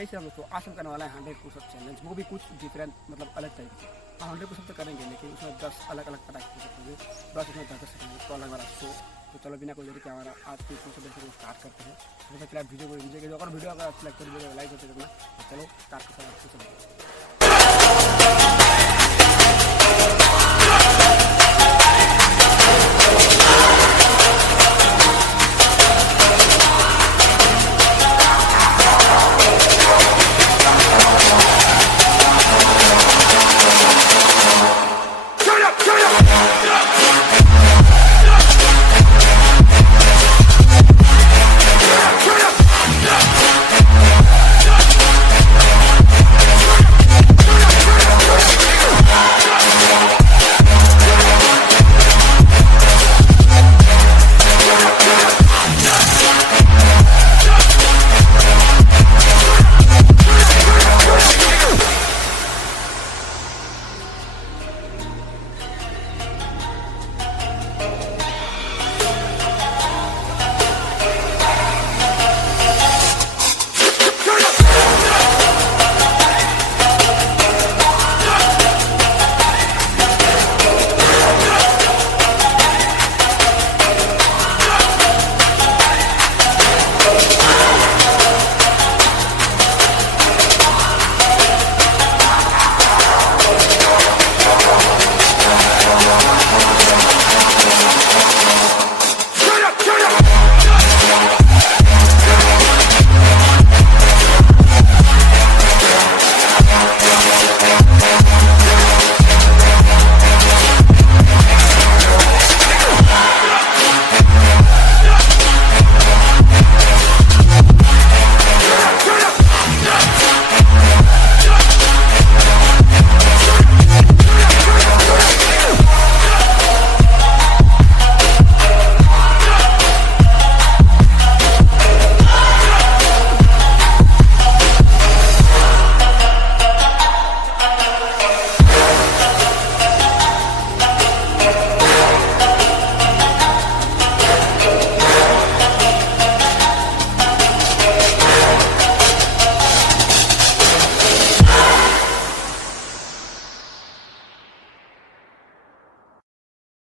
जैसे हम लोग तो आज हम करने वाला है 100 पुशअप चैलेंज, वो भी कुछ डिफरेंट मतलब अलग तरीके से। हम 100 पुशअप तो करेंगे लेकिन उसमें 10 अलग अलग टाइप के पुशअप होंगे, बस उसमें 10 सेकंड तो अलग वाला शो। तो चलो बिना कोई देरी के हमारा आज की पुशअप को स्टार्ट करते हैं। तो फिलहाल वीडियो को एंजॉय कीजिए, अगर वीडियो अगर अच्छा लगता है वीडियो को लाइक करते रहना। तो चलो स्टार्ट करते हैं पुशअप।